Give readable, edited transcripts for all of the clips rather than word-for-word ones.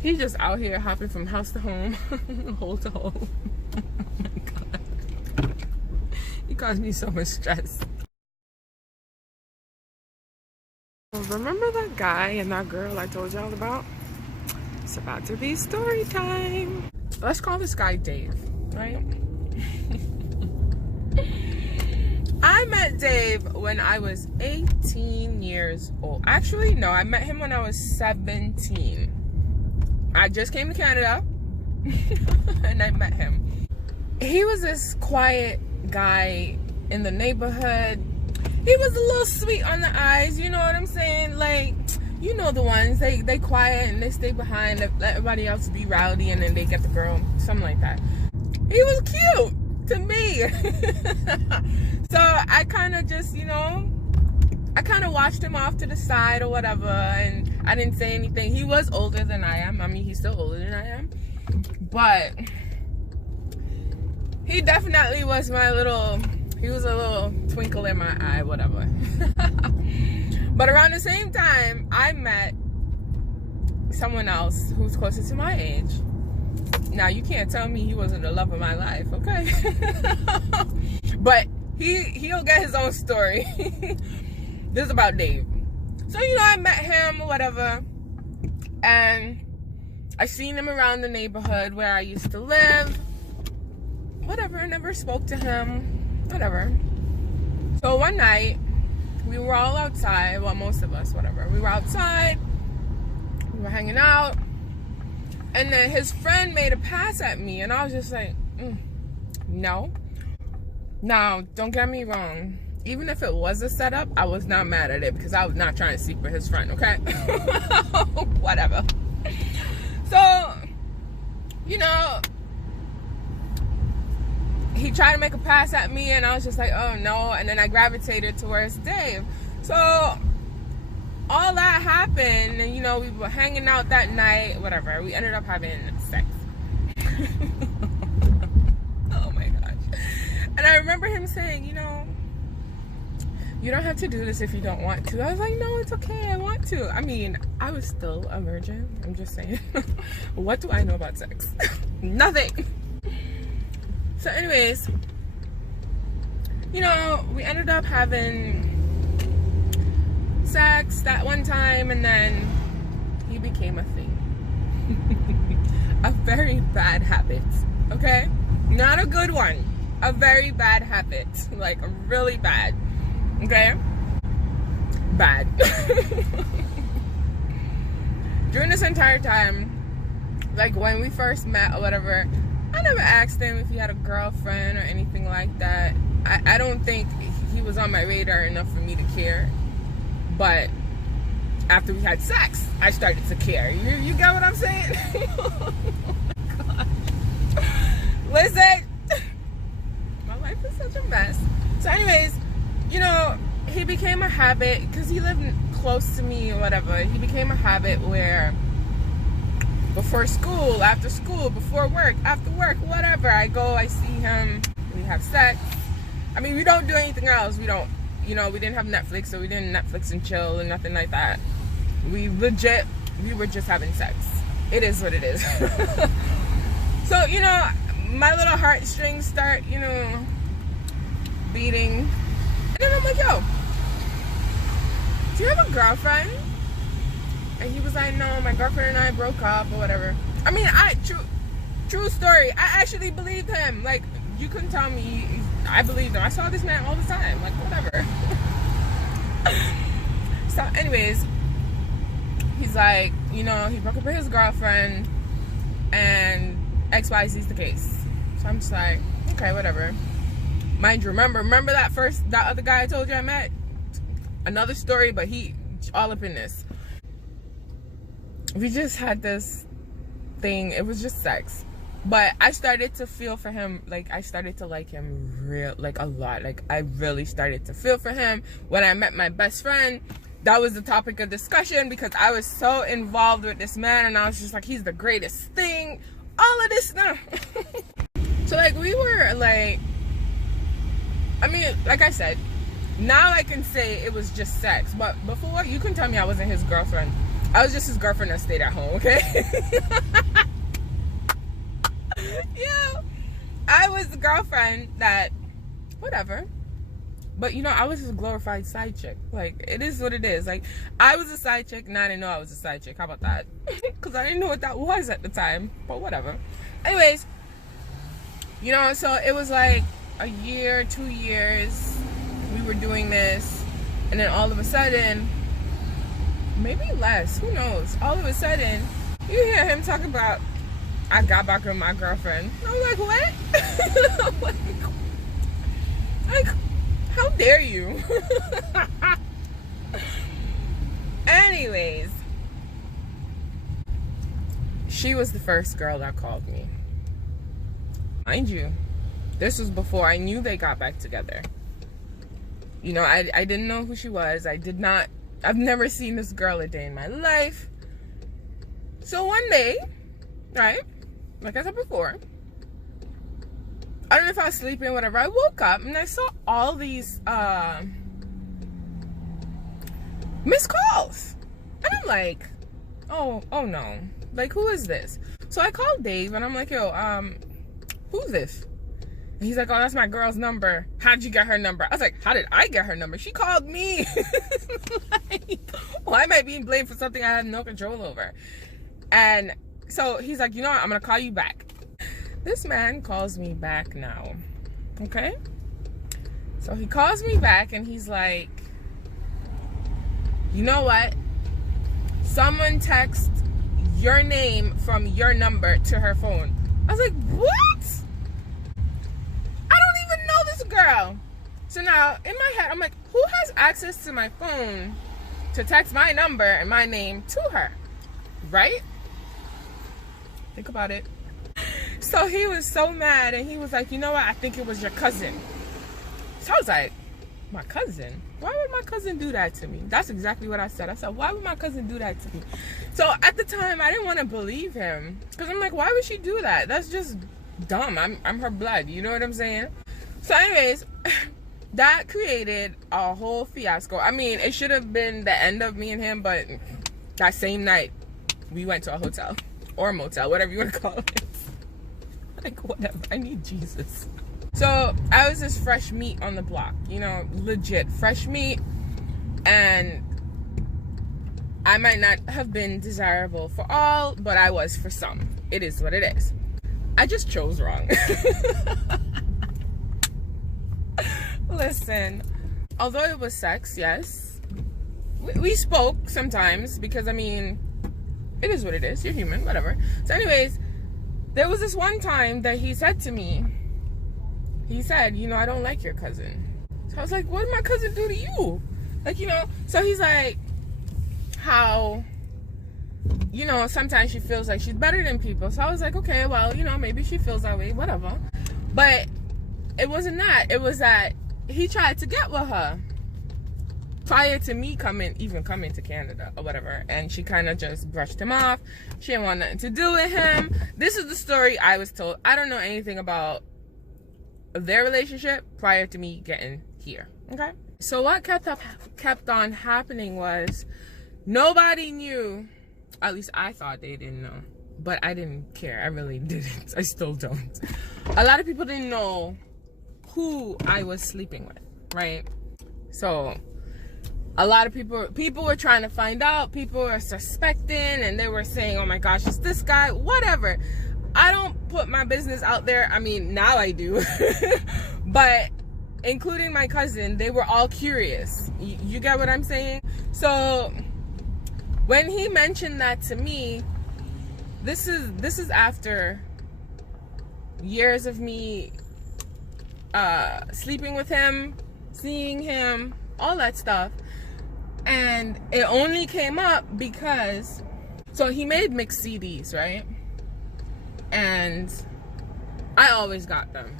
He's just out here hopping from house to home, hole to hole. Oh my God. He caused me so much stress. Remember that guy and that girl I told y'all about? It's about to be story time. Let's call this guy Dave, right? I met Dave when I was 18 years old. Actually, no, I met him when I was 17. I just came to Canada and I met him. He was this quiet guy in the neighborhood. He was a little sweet on the eyes, you know what I'm saying? Like, you know the ones, they quiet and they stay behind, let everybody else be rowdy, and then they get the girl, something like that. He was cute to me. So I kind of just, you know, I kind of watched him off to the side or whatever, and I didn't say anything. He was older than I am. I mean, he's still older than I am. But he definitely was my little, he was a little twinkle in my eye, whatever. But around the same time, I met someone else who's closer to my age. Now, you can't tell me he wasn't the love of my life, okay? But he'll get his own story. This is about Dave. So, you know, I met him or whatever, and I seen him around the neighborhood where I used to live. Whatever, I never spoke to him. Whatever. So one night, we were all outside. Well, most of us, whatever. We were outside. We were hanging out. And then his friend made a pass at me. And I was just like, no. Now, don't get me wrong. Even if it was a setup, I was not mad at it because I was not trying to sleep with his friend, okay? Whatever. So, you know, he tried to make a pass at me and I was just like, oh no. And then I gravitated towards Dave. So all that happened, and you know, we were hanging out that night, whatever. We ended up having sex. Oh my gosh. And I remember him saying, you know, you don't have to do this if you don't want to. I was like, no, it's okay, I want to. I mean, I was still a virgin, I'm just saying. What do I know about sex? Nothing. So anyways, you know, we ended up having sex that one time, and then he became a thing. A very bad habit, okay? Not a good one. A very bad habit. Like, really bad. Okay? Bad. During this entire time, like when we first met or whatever, I never asked him if he had a girlfriend or anything like that. I don't think he was on my radar enough for me to care. But after we had sex, I started to care. You get what I'm saying? Oh my gosh. Listen, my life is such a mess. So anyways, you know, he became a habit because he lived close to me or whatever. He became a habit where before school, after school, before work, after work, whatever, I go, I see him, we have sex. I mean, we don't do anything else. We don't, you know, we didn't have Netflix, so we didn't Netflix and chill and nothing like that. We were just having sex. It is what it is. So, you know, my little heartstrings start, you know, beating. And then I'm like, yo, do you have a girlfriend? And he was like, no, my girlfriend and I broke up or whatever. I mean, true story. I actually believed him. Like, you couldn't tell me. I believed him. I saw this man all the time. Like, whatever. So, anyways, he's like, you know, he broke up with his girlfriend and XYZ's the case. So I'm just like, okay, whatever. Mind you, remember that other guy I told you I met? Another story, but he all up in this. We just had this thing. It was just sex. But I started to feel for him. Like, I started to like him a lot. Like, I really started to feel for him. When I met my best friend, that was the topic of discussion because I was so involved with this man. And I was just like, he's the greatest thing. All of this stuff. So, like, we were like, I mean, like I said, now I can say it was just sex. But before, you couldn't tell me I wasn't his girlfriend. I was just his girlfriend that stayed at home, okay? Yeah, I was the girlfriend that, whatever. But you know, I was just a glorified side chick. Like, it is what it is. Like, I was a side chick, and I didn't know I was a side chick. How about that? Because I didn't know what that was at the time. But whatever. Anyways, you know, so it was like a year, 2 years, we were doing this. And then all of a sudden, maybe less, who knows? All of a sudden, you hear him talk about, I got back with my girlfriend. I'm like, what? like, how dare you? Anyways, she was the first girl that called me. Mind you, this was before I knew they got back together. You know, I didn't know who she was. I've never seen this girl a day in my life. So one day, right, like I said before, I don't know if I was sleeping or whatever, I woke up and I saw all these missed calls. And I'm like, oh no. Like, who is this? So I called Dave and I'm like, yo, who's this? And he's like, oh, that's my girl's number. How'd you get her number? I was like, how did I get her number? She called me. Like, why am I being blamed for something I had no control over? And so he's like, you know what? I'm going to call you back. This man calls me back now. Okay? So he calls me back and he's like, you know what? Someone texted your name from your number to her phone. I was like, what? I don't even know this girl. So now in my head, I'm like, who has access to my phone to text my number and my name to her? Right? Think about it. So he was so mad and he was like, you know what? I think it was your cousin. So I was like, my cousin? Why would my cousin do that to me? That's exactly what I said. I said, why would my cousin do that to me? So at the time, I didn't want to believe him. Because I'm like, why would she do that? That's just dumb. I'm her blood. You know what I'm saying? So anyways, that created a whole fiasco. I mean, it should have been the end of me and him. But that same night, we went to a hotel. Or a motel. Whatever you want to call it. Like, whatever. I need Jesus. So I was just fresh meat on the block, you know, legit fresh meat, and I might not have been desirable for all, but I was for some. It is what it is. I just chose wrong. Listen, although it was sex, yes, we spoke sometimes because, I mean, it is what it is. You're human, whatever. So anyways, there was this one time that he said to me, he said, you know, I don't like your cousin. So I was like, what did my cousin do to you? Like, you know, so he's like, how, you know, sometimes she feels like she's better than people. So I was like, okay, well, you know, maybe she feels that way, whatever. But it wasn't that. It was that he tried to get with her prior to me even coming to Canada or whatever. And she kind of just brushed him off. She didn't want nothing to do with him. This is the story I was told. I don't know anything about their relationship prior to me getting here. Okay, so what kept on happening was nobody knew. At least I thought they didn't know, but I didn't care. I really didn't. I still don't. A lot of people didn't know who I was sleeping with, right? So a lot of people were trying to find out. People were suspecting, and they were saying, oh my gosh, it's this guy, whatever. I don't put my business out there. I mean, now I do. But including my cousin, they were all curious. You get what I'm saying? So when he mentioned that to me, this is after years of me sleeping with him, seeing him, all that stuff. And it only came up because, so he made mixed CDs, right? And I always got them.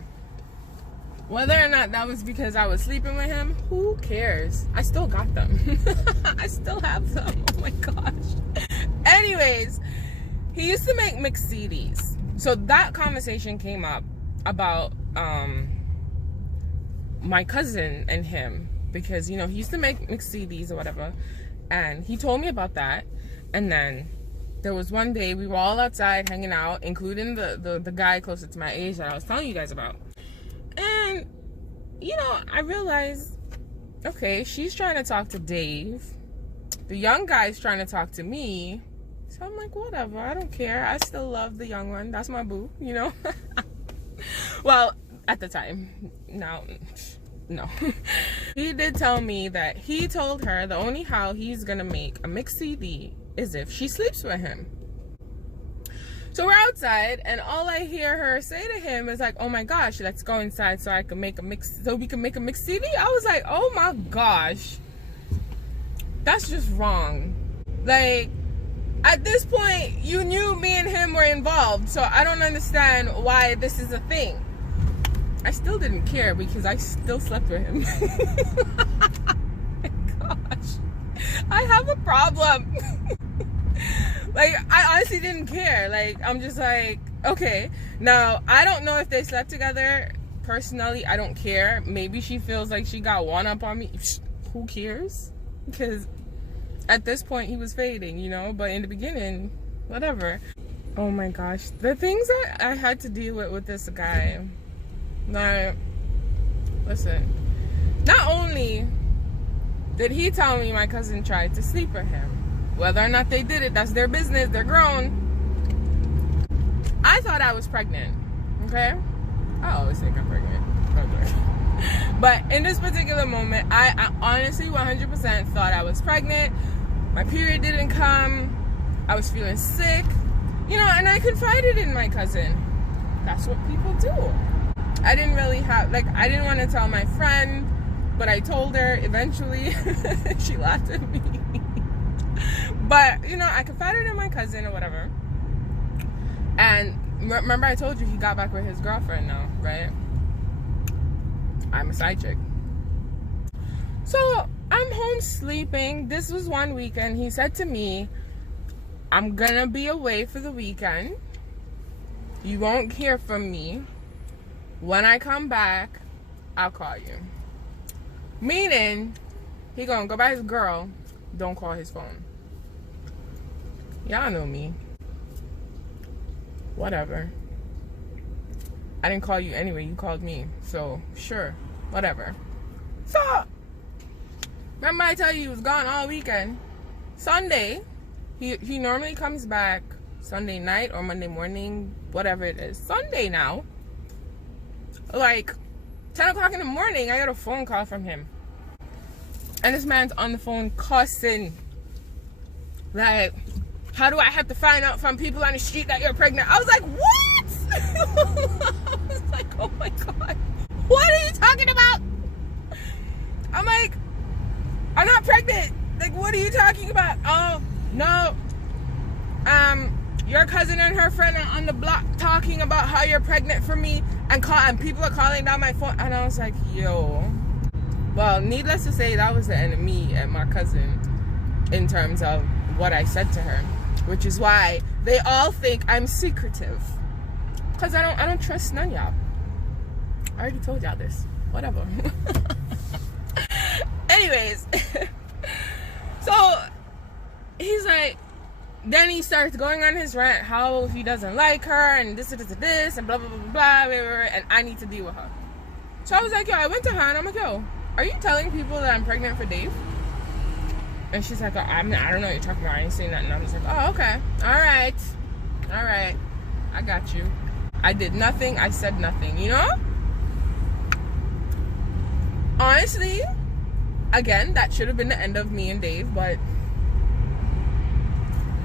Whether or not that was because I was sleeping with him, who cares? I still got them. I still have them. Oh my gosh. Anyways, he used to make mixed CDs. So that conversation came up about my cousin and him, because, you know, he used to make mixed CDs or whatever, and he told me about that. And then there was one day we were all outside hanging out, including the guy closer to my age that I was telling you guys about. And, you know, I realized, okay, she's trying to talk to Dave. The young guy's trying to talk to me. So I'm like, whatever, I don't care. I still love the young one. That's my boo, you know? Well, at the time. Now, no. He did tell me that he told her the only how he's gonna make a mixed CD is if she sleeps with him. So we're outside, and all I hear her say to him is like, oh my gosh, let's go inside so we can make a mixed CD. I was like, oh my gosh, that's just wrong. Like, at this point, you knew me and him were involved, so I don't understand why this is a thing. I still didn't care because I still slept with him. Oh my gosh, I have a problem. Like, I honestly didn't care. Like, I'm just like, okay. Now, I don't know if they slept together. Personally, I don't care. Maybe she feels like she got one up on me. Who cares? Because at this point, he was fading, you know? But in the beginning, whatever. Oh my gosh. The things that I had to deal with this guy. Now, listen. Not only did he tell me my cousin tried to sleep with him, whether or not they did it, that's their business. They're grown. I thought I was pregnant. Okay? I always think I'm pregnant. Okay. But in this particular moment, I honestly 100% thought I was pregnant. My period didn't come. I was feeling sick. You know, and I confided in my cousin. That's what people do. I didn't really have, like, I didn't want to tell my friend, but I told her eventually. She laughed at me. But, you know, I confided in my cousin or whatever. And remember I told you he got back with his girlfriend now, right? I'm a side chick. So, I'm home sleeping. This was one weekend. He said to me, I'm gonna be away for the weekend. You won't hear from me. When I come back, I'll call you. Meaning, he gonna go by his girl, don't call his phone. Y'all know me. Whatever. I didn't call you anyway, you called me. So, sure, whatever. So, remember I tell you he was gone all weekend. Sunday, he normally comes back Sunday night or Monday morning, whatever it is. Sunday now, like 10 o'clock in the morning, I got a phone call from him. And this man's on the phone cussing. Like, how do I have to find out from people on the street that you're pregnant? I was like, what? I was like, oh my God. What are you talking about? I'm like, I'm not pregnant. Like, what are you talking about? Oh, no. Your cousin and her friend are on the block talking about how you're pregnant for me, and people are calling down my phone. And I was like, yo. Well, needless to say, that was the enemy at my cousin in terms of what I said to her, which is why they all think I'm secretive, because I don't trust none y'all. I already told y'all this. Whatever. Anyways, so he's like, then he starts going on his rant how he doesn't like her and this and blah blah blah blah blah, and I need to deal with her. So I was like, yo, I went to her and I'm like, yo, are you telling people that I'm pregnant for Dave? And she's like, oh, I don't know what you're talking about. I ain't saying nothing. I'm just like, oh, okay. All right. I got you. I did nothing. I said nothing, you know? Honestly, again, that should have been the end of me and Dave, but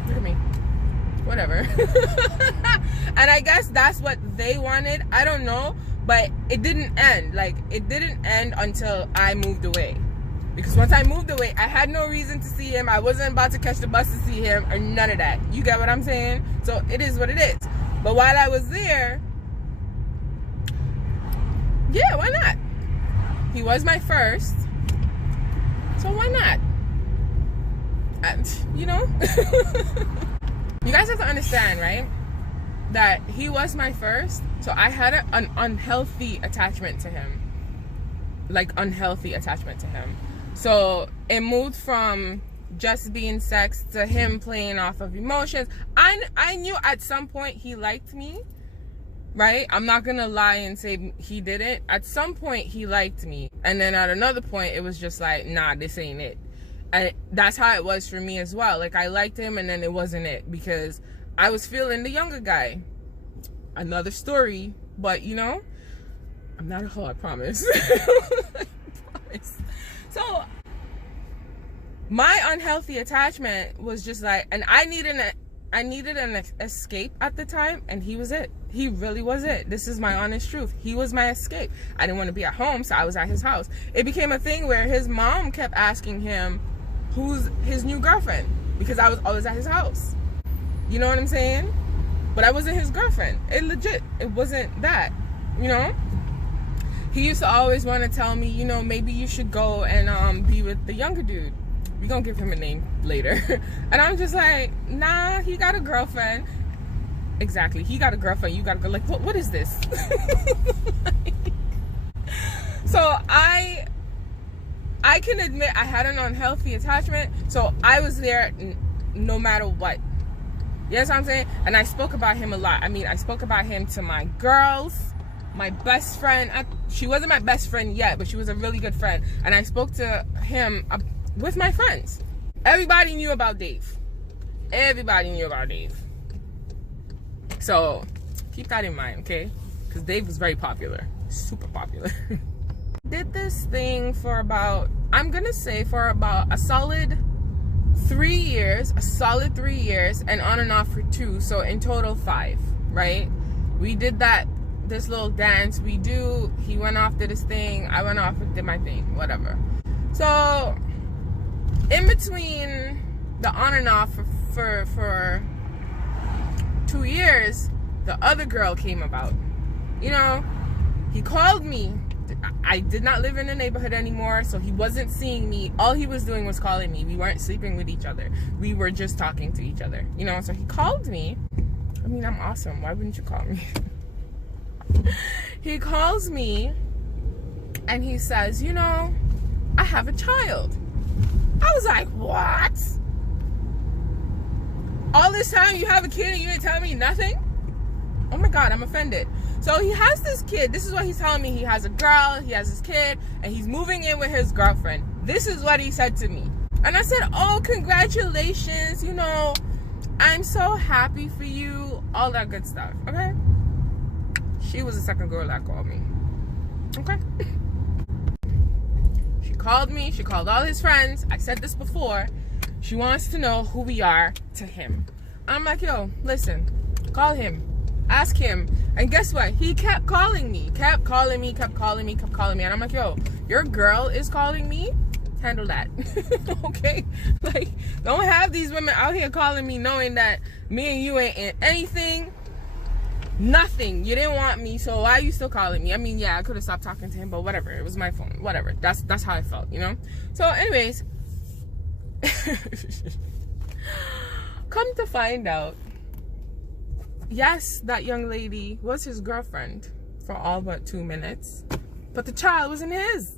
look at me. Whatever. And I guess that's what they wanted. I don't know. But it didn't end. Like, it didn't end until I moved away. Because once I moved away, I had no reason to see him. I wasn't about to catch the bus to see him or none of that. You get what I'm saying? So it is what it is. But while I was there, yeah, why not? He was my first. So why not? And, you know? You guys have to understand, right? That he was my first. So I had an unhealthy attachment to him. Like, unhealthy attachment to him. So it moved from just being sex to him playing off of emotions. I knew at some point he liked me, right? I'm not gonna lie and say he didn't. At some point he liked me, and then at another point it was just like, nah, this ain't it. And that's how it was for me as well. Like, I liked him, and then it wasn't it, because I was feeling the younger guy. Another story, but you know, I'm not a hoe, I promise. I promise. So my unhealthy attachment was just like, and I needed an escape at the time, and he was it. He really was it. This is my honest truth. He was my escape. I didn't want to be at home, so I was at his house. It became a thing where his mom kept asking him who's his new girlfriend, because I was always at his house. You know what I'm saying? But I wasn't his girlfriend. It wasn't that, you know? He used to always want to tell me, you know, maybe you should go and be with the younger dude. We're gonna give him a name later. And I'm just like, nah, he got a girlfriend. Exactly, he got a girlfriend, you got a girl. Like, what is this? So I can admit I had an unhealthy attachment, so I was there no matter what. You know what I'm saying? And I spoke about him a lot. I mean, I spoke about him to my girls, my best friend. She wasn't my best friend yet, but she was a really good friend. And I spoke to him with my friends. Everybody knew about Dave. Everybody knew about Dave. So keep that in mind, okay? Because Dave was very popular, super popular. Did this thing for about, I'm gonna say for about a solid 3 years, and on and off for 2, so in total 5, right? We did this little dance we do. He went off, did his thing, I went off and did my thing, whatever. So in between the on and off for 2 years, the other girl came about. You know, he called me. I did not live in the neighborhood anymore, so he wasn't seeing me. All he was doing was calling me. We weren't sleeping with each other. We were just talking to each other, you know? So he called me. I mean, I'm awesome. Why wouldn't you call me? He calls me, and he says, you know, I have a child. I was like, what? All this time you have a kid and you ain't telling me nothing? Oh my God, I'm offended. So he has this kid. This is what he's telling me. He has a girl, he has his kid, and he's moving in with his girlfriend. This is what he said to me. And I said, oh, congratulations. You know, I'm so happy for you. All that good stuff, okay? She was the second girl that called me, okay? She called me. She called all his friends. I said this before. She wants to know who we are to him. I'm like, yo, listen, call him. Ask him. And guess what? He kept calling me. Kept calling me. And I'm like, yo, your girl is calling me? Handle that. Okay? Like, don't have these women out here calling me knowing that me and you ain't in anything. Nothing. You didn't want me, so why are you still calling me? I mean, yeah, I could have stopped talking to him, but whatever. It was my phone. Whatever. That's how I felt, you know? So anyways, come to find out, yes, that young lady was his girlfriend for all but 2 minutes, but the child wasn't his.